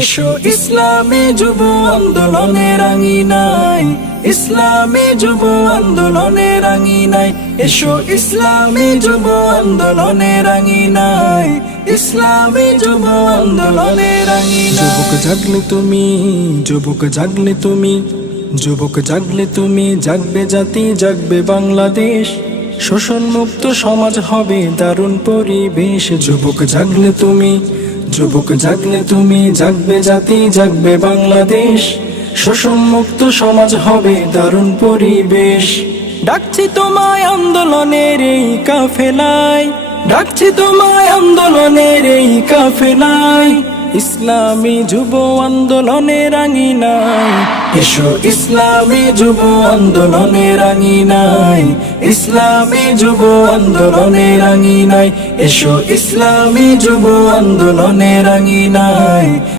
এসো ইসলামী যুব আন্দোলনের আঙিনায়, ইসলামী যুব আন্দোলনের আঙিনায়, এসো ইসলামী যুব আন্দোলনের আঙিনায়, ইসলামী যুব আন্দোলনের আঙিনায়। যুবক জাগলে তুমি, যুবক জাগলে তুমি, যুবক জাগলে তুমি, জাগবে জাতি, জাগবে বাংলাদেশ। শোষণ মুক্ত সমাজ হবে দারুণ পরিবেশ। যুবক জাগলে তুমি, যুবক জাগলে তুমি, জাগবে জাতি, জাগবে বাংলাদেশ। শোষণ মুক্ত সমাজ হবে দারুণ পরিবেশ। ডাকছি তোমায় আন্দোলনের এই কাফেলায়, ডাকছি তোমায় আন্দোলনের এই কাফেলায়, ইসলামী যুব আন্দোলনের আঙিনায়। এসো ইসলামী যুব আন্দোলনের আঙিনায়, ইসলামী যুব আন্দোলনের আঙিনায়, এসো ইসলামী যুব আন্দোলনের আঙিনায়।